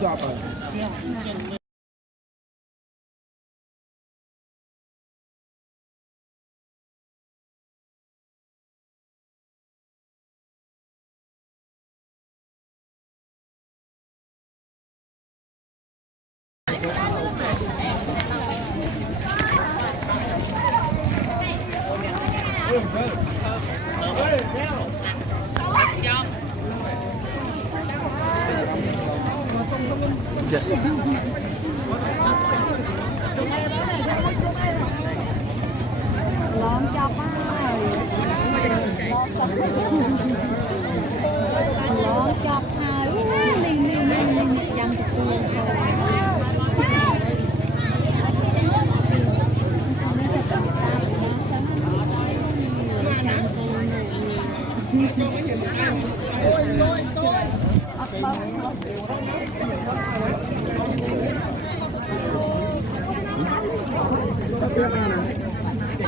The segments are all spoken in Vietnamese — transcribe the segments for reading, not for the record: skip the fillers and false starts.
chọp rồi lon chọc á lon chọc hai lên chăm chọc luôn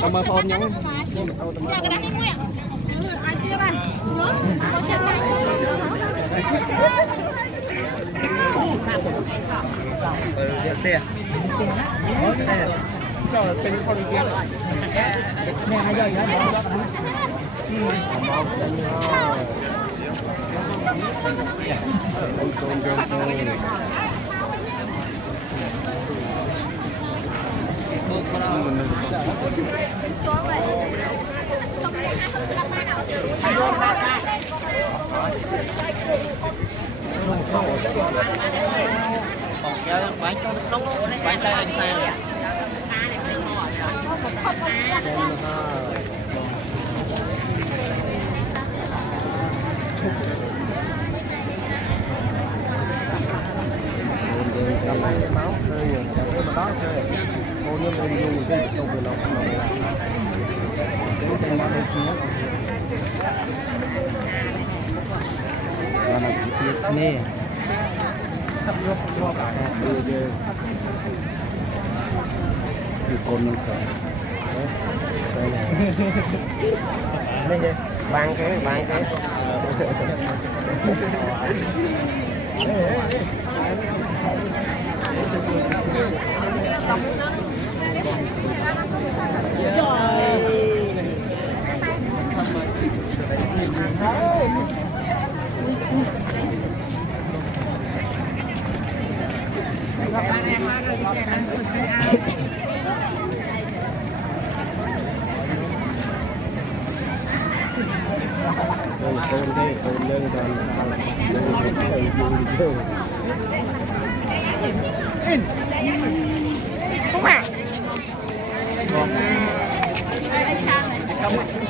tao mơ phone nhắn tiền cho tên con kia nè hai giờ bán cho đúng bán cho anh xe máu hơi nhiều cái mà đó chơi cô nhân viên dùng cái công việc nó không làm cái tên máu chia là chia nè con nó cỡ đây này bán cái con lên không à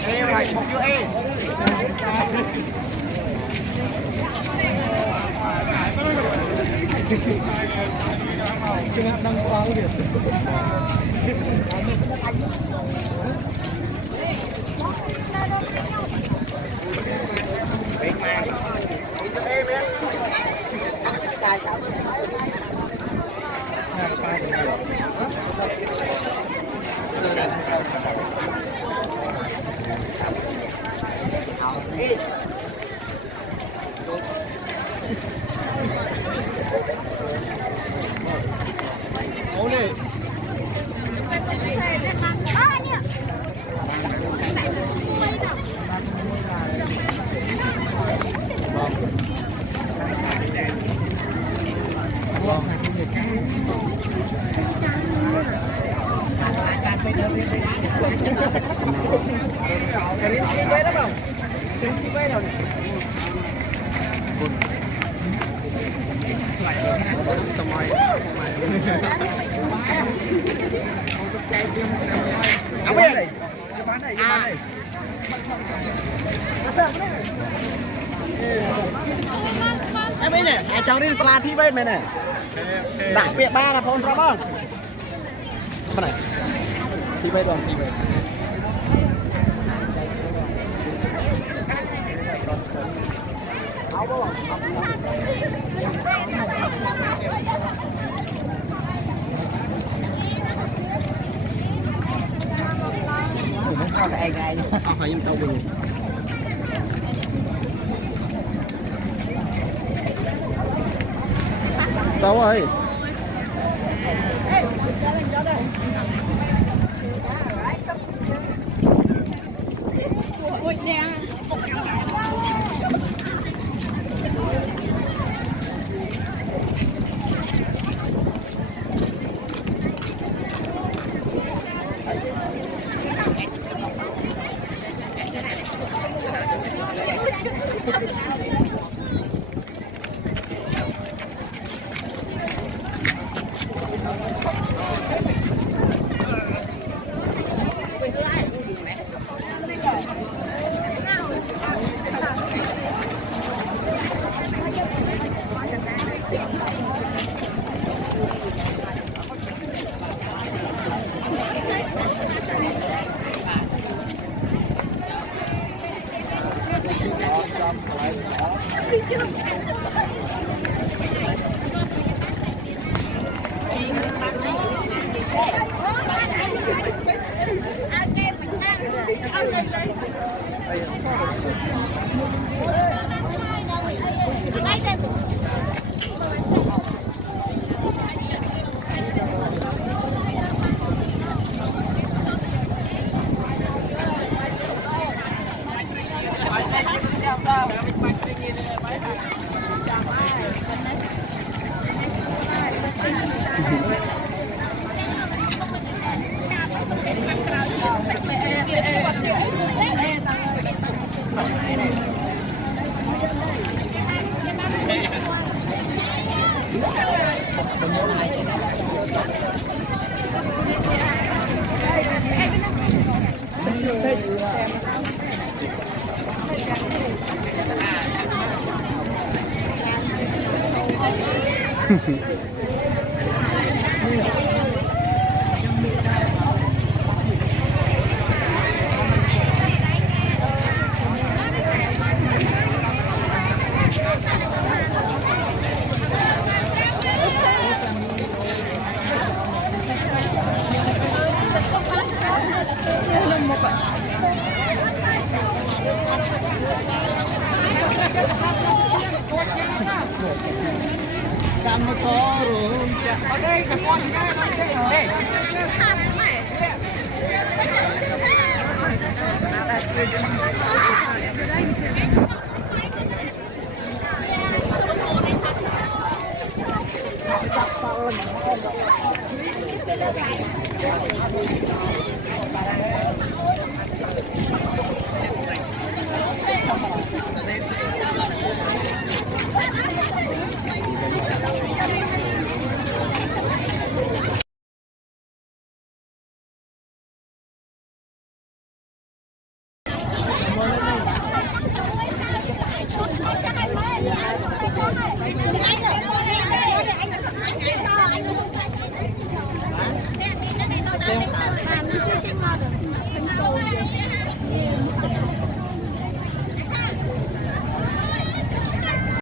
em lại một chỗ em đang qua cái điểm em ấy nè, cháu đi salad thi bên mày nè, đặc biệt ba là phone ra không? Bên này, thi bên rồi, thi bên. Nó sẽ ai phải dùng tàu bình. đâu rồi. Ôi đen. Cam nó có rồi. Ở đây là con đây. Đây.